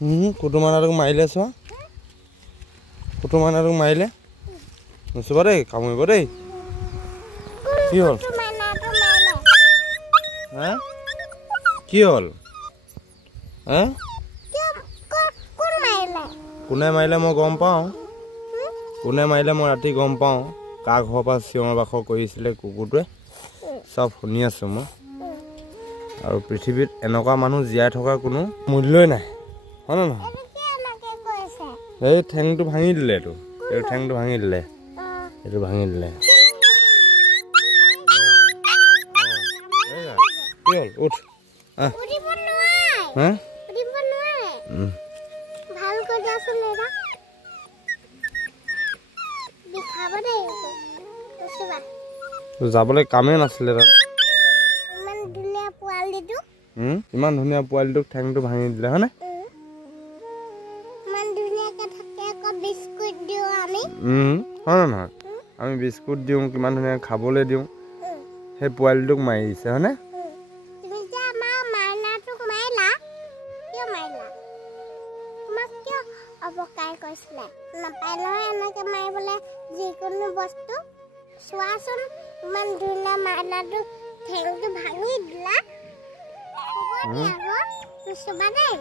কুটুমানাটোক মাৰিলে চোৱা কুটুমানাটোক মাৰিলে নুচুবা দেই কামুৰিব দেই কি হ'ল হা কি হ'ল হা কোনে মাৰিলে মই গম পাওঁ কোনে মাৰিলে মই ৰাতি গম পাওঁ কা ঘৰৰ পৰা চিঞৰ বাখৰ কৰিছিলে কুকুৰটোৱে চব শুনি আছোঁ মই আৰু পৃথিৱীত এনেকুৱা মানুহ জীয়াই থকাৰ কোনো মূল্যই নাই হয় নে নহয় এই ঠেংটো ভাঙি দিলে এইটো ঠেংটো ভাঙি দিলে এইটো ভাঙি দিলে কি হ'ল উঠ হা যাবলৈ কামেই নাছিলে তাত ইমান ধুনীয়া পোৱালিটোক ঠেংটো ভাঙি দিলে হয়নে হয় নহয় আমি বিস্কুট দিওঁ কিমান ধুনীয়া খাবলৈ দিওঁ সেই পোৱালিটোক মাৰি দিছে হয়নে অপকাৰ কৰিছিলে নাপায় নহয় এনেকে মাৰিবলৈ যিকোনো বস্তু চোৱাচোন ইমান ধুনীয়া মাইনাটো ঠেংটো ভাঙি দিলা নুচুবা দেই